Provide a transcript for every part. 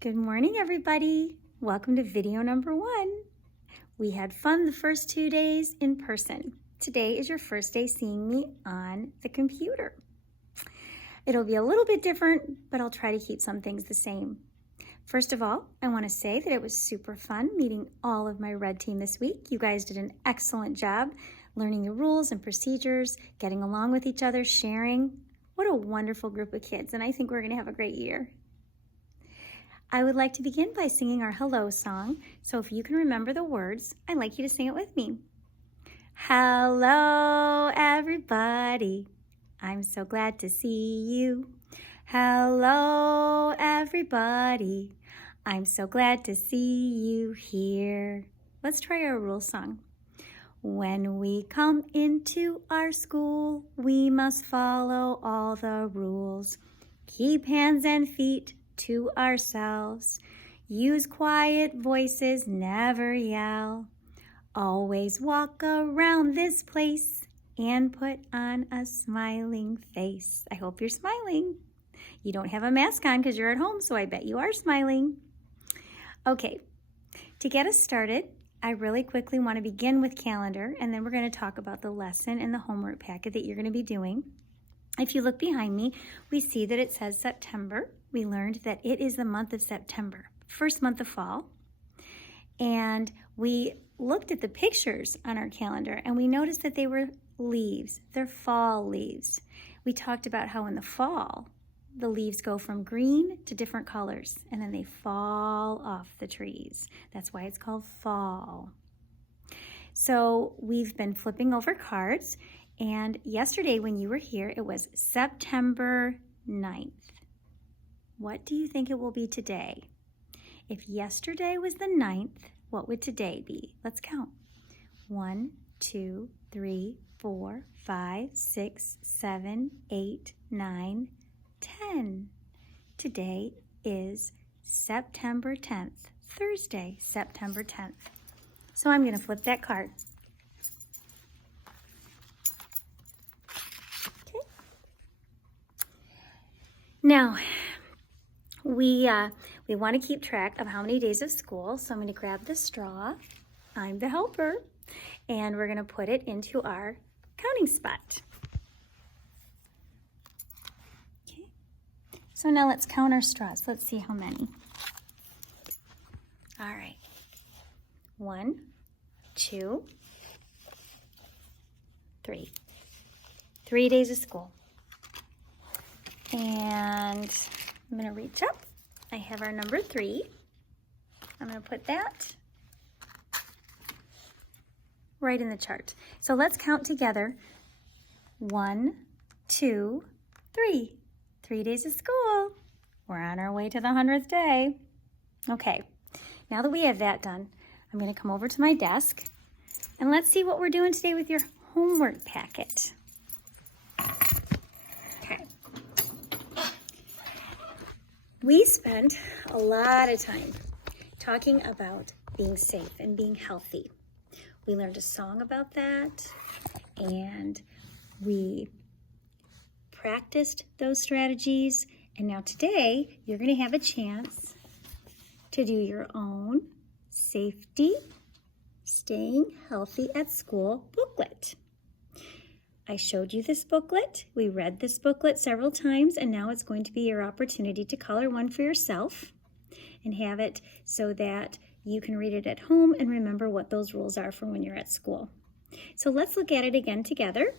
Good morning, everybody. Welcome to video number 1. We had fun the first 2 days in person. Today is your first day seeing me on the computer. It'll be a little bit different, but I'll try to keep some things the same. First of all, I want to say that it was super fun meeting all of my red team this week. You guys did an excellent job learning the rules and procedures, getting along with each other, sharing. What a wonderful group of kids, and I think we're going to have a great year. I would like to begin by singing our hello song, so if you can remember the words, I'd like you to sing it with me. Hello, everybody. I'm so glad to see you. Hello, everybody. I'm so glad to see you here. Let's try our rule song. When we come into our school, we must follow all the rules. Keep hands and feet to ourselves. Use quiet voices, never yell. Always walk around this place and put on a smiling face. I hope you're smiling. You don't have a mask on because you're at home, so I bet you are smiling. Okay, to get us started, I really quickly want to begin with calendar, and then we're going to talk about the lesson and the homework packet that you're going to be doing. If you look behind me, we see that it says September. We learned that it is the month of September, first month of fall. And we looked at the pictures on our calendar and we noticed that they were leaves. They're fall leaves. We talked about how in the fall, the leaves go from green to different colors and then they fall off the trees. That's why it's called fall. So we've been flipping over cards, and yesterday when you were here, it was September 9th. What do you think it will be today? If yesterday was the 9th, what would today be? Let's count. 1, 2, 3, 4, 5, 6, 7, 8, 9, 10. Today is September 10th, Thursday, September 10th. So I'm going to flip that card. Okay. Now, we want to keep track of how many days of school, so I'm going to grab the straw. I'm the helper, and we're going to put it into our counting spot. Okay. So now let's count our straws. Let's see how many. All right. 1, 2, 3. 3 days of school. And I'm going to reach up. I have our number 3. I'm going to put that right in the chart. So let's count together. 1, 2, 3. 3 days of school. We're on our way to the 100th day. Okay, now that we have that done, I'm going to come over to my desk and let's see what we're doing today with your homework packet. Okay. We spent a lot of time talking about being safe and being healthy. We learned a song about that, and we practiced those strategies. And now today, you're going to have a chance to do your own safety, staying healthy at school booklet. I showed you this booklet. We read this booklet several times, and now it's going to be your opportunity to color one for yourself and have it so that you can read it at home and remember what those rules are for when you're at school. So let's look at it again together.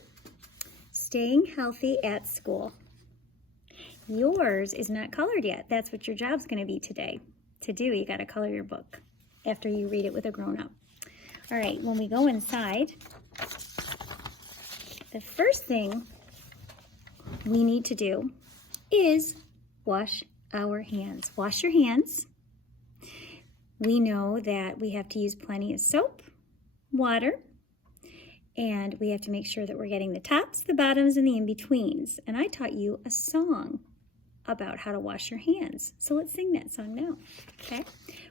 Staying healthy at school. Yours is not colored yet. That's what your job's going to be today. To do, you got to color your book after you read it with a grown-up. All right, when we go inside, the first thing we need to do is wash our hands. Wash your hands. We know that we have to use plenty of soap, water, and we have to make sure that we're getting the tops, the bottoms, and the in-betweens. And I taught you a song about how to wash your hands. So let's sing that song now, okay?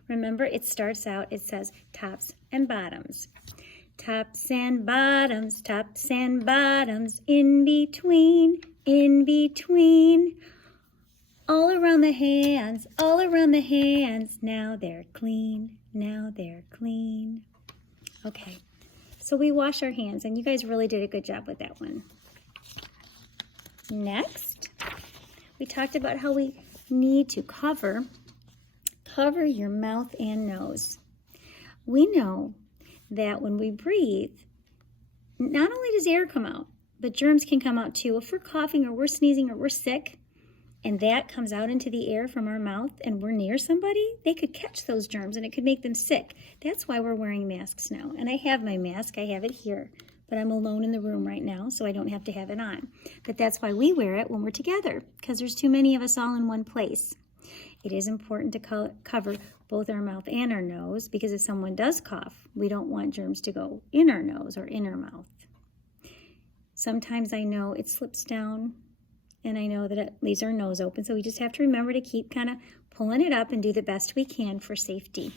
Remember, it starts out, it says tops and bottoms. Tops and bottoms, in between, All around the hands, all around the hands. Now they're clean, now they're clean. Okay, so we wash our hands, and you guys really did a good job with that one. Next, we talked about how we need to cover your mouth and nose. We know that when we breathe, not only does air come out, but germs can come out too. If we're coughing or we're sneezing or we're sick, and that comes out into the air from our mouth and we're near somebody, they could catch those germs and it could make them sick. That's why we're wearing masks now. And I have my mask, I have it here, but I'm alone in the room right now, so I don't have to have it on. But that's why we wear it when we're together, because there's too many of us all in one place. It is important to cover both our mouth and our nose, because if someone does cough, we don't want germs to go in our nose or in our mouth. Sometimes I know it slips down, and I know that it leaves our nose open, so we just have to remember to keep kind of pulling it up and do the best we can for safety.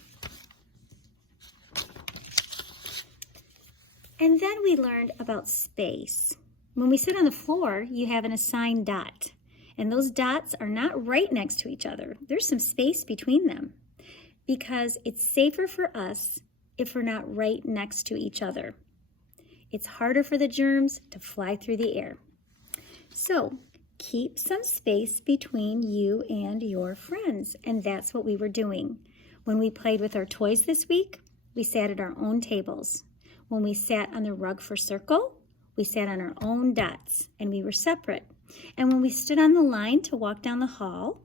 And then we learned about space. When we sit on the floor, you have an assigned dot, and those dots are not right next to each other. There's some space between them, because it's safer for us if we're not right next to each other. It's harder for the germs to fly through the air. So keep some space between you and your friends, and that's what we were doing. When we played with our toys this week, we sat at our own tables. When we sat on the rug for circle, we sat on our own dots, and we were separate. And when we stood on the line to walk down the hall,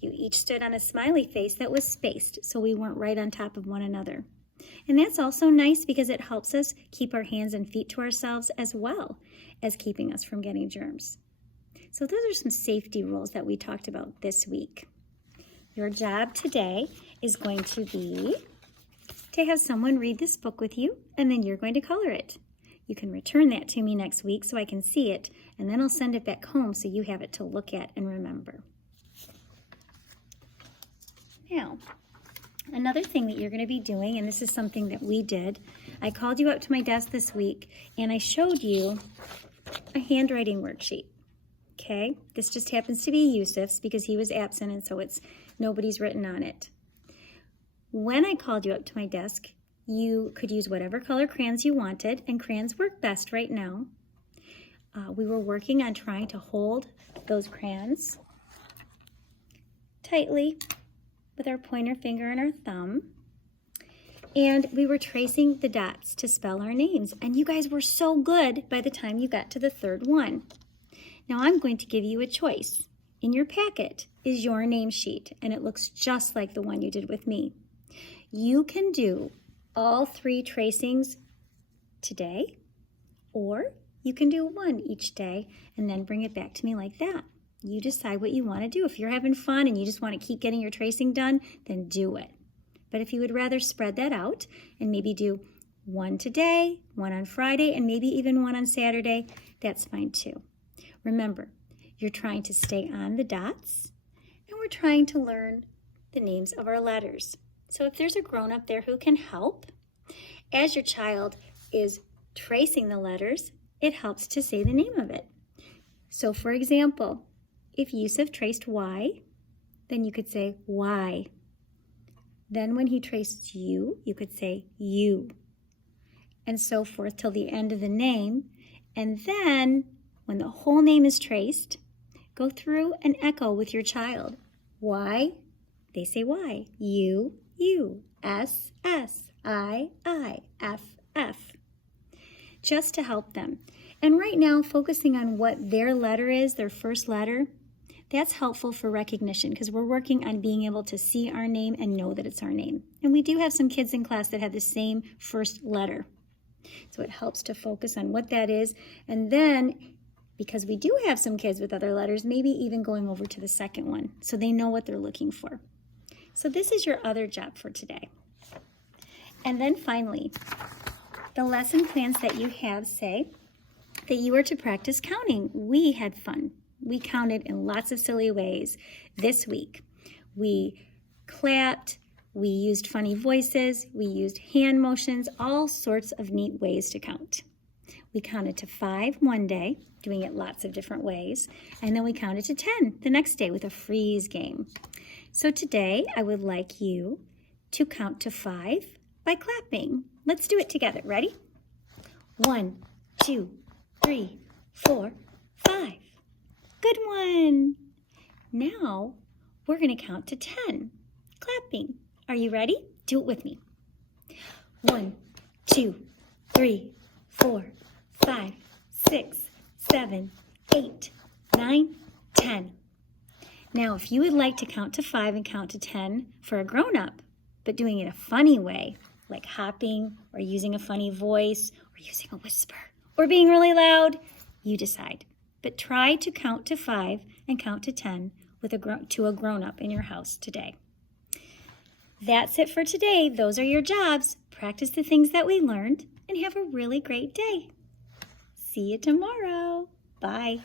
you each stood on a smiley face that was spaced, so we weren't right on top of one another. And that's also nice because it helps us keep our hands and feet to ourselves, as well as keeping us from getting germs. So those are some safety rules that we talked about this week. Your job today is going to be to have someone read this book with you, and then you're going to color it. You can return that to me next week so I can see it, and then I'll send it back home so you have it to look at and remember. Now, another thing that you're going to be doing, and this is something that we did, I called you up to my desk this week, and I showed you a handwriting worksheet. Okay, this just happens to be Yusuf's because he was absent, and so nobody's written on it. When I called you up to my desk, you could use whatever color crayons you wanted, and crayons work best right now. We were working on trying to hold those crayons tightly with our pointer finger and our thumb. And we were tracing the dots to spell our names, and you guys were so good by the time you got to the third one. Now I'm going to give you a choice. In your packet is your name sheet, and it looks just like the one you did with me. You can do all 3 tracings today, or you can do 1 each day and then bring it back to me like that. You decide what you want to do. If you're having fun and you just want to keep getting your tracing done, then do it. But if you would rather spread that out and maybe do 1 today, 1 on Friday, and maybe even 1 on Saturday, that's fine too. Remember, you're trying to stay on the dots, and we're trying to learn the names of our letters. So if there's a grown-up there who can help, as your child is tracing the letters, it helps to say the name of it. So for example, if Yusuf traced Y, then you could say Y. Then when he traced U, you could say U. And so forth till the end of the name. And then when the whole name is traced, go through and echo with your child. Y, they say Y. U, U. S, S. I, F, F. Just to help them. And right now, focusing on what their letter is, their first letter, that's helpful for recognition because we're working on being able to see our name and know that it's our name. And we do have some kids in class that have the same first letter. So it helps to focus on what that is. And then, because we do have some kids with other letters, maybe even going over to the second one so they know what they're looking for. So this is your other job for today. And then finally, the lesson plans that you have say that you are to practice counting. We had fun. We counted in lots of silly ways this week. We clapped, we used funny voices, we used hand motions, all sorts of neat ways to count. We counted to 5 one day, doing it lots of different ways, and then we counted to 10 the next day with a freeze game. So today I would like you to count to 5 by clapping. Let's do it together. Ready? 1, 2, 3, 4, 5. Good one. Now we're going to count to 10. Clapping. Are you ready? Do it with me. 1, 2, 3, 4, 5, 6, 7, 8, 9, 10. Now, if you would like to count to 5 and count to 10 for a grown-up, but doing it a funny way, like hopping or using a funny voice or using a whisper or being really loud, you decide. But try to count to 5 and count to 10 with to a grown-up in your house today. That's it for today. Those are your jobs. Practice the things that we learned and have a really great day. See you tomorrow. Bye.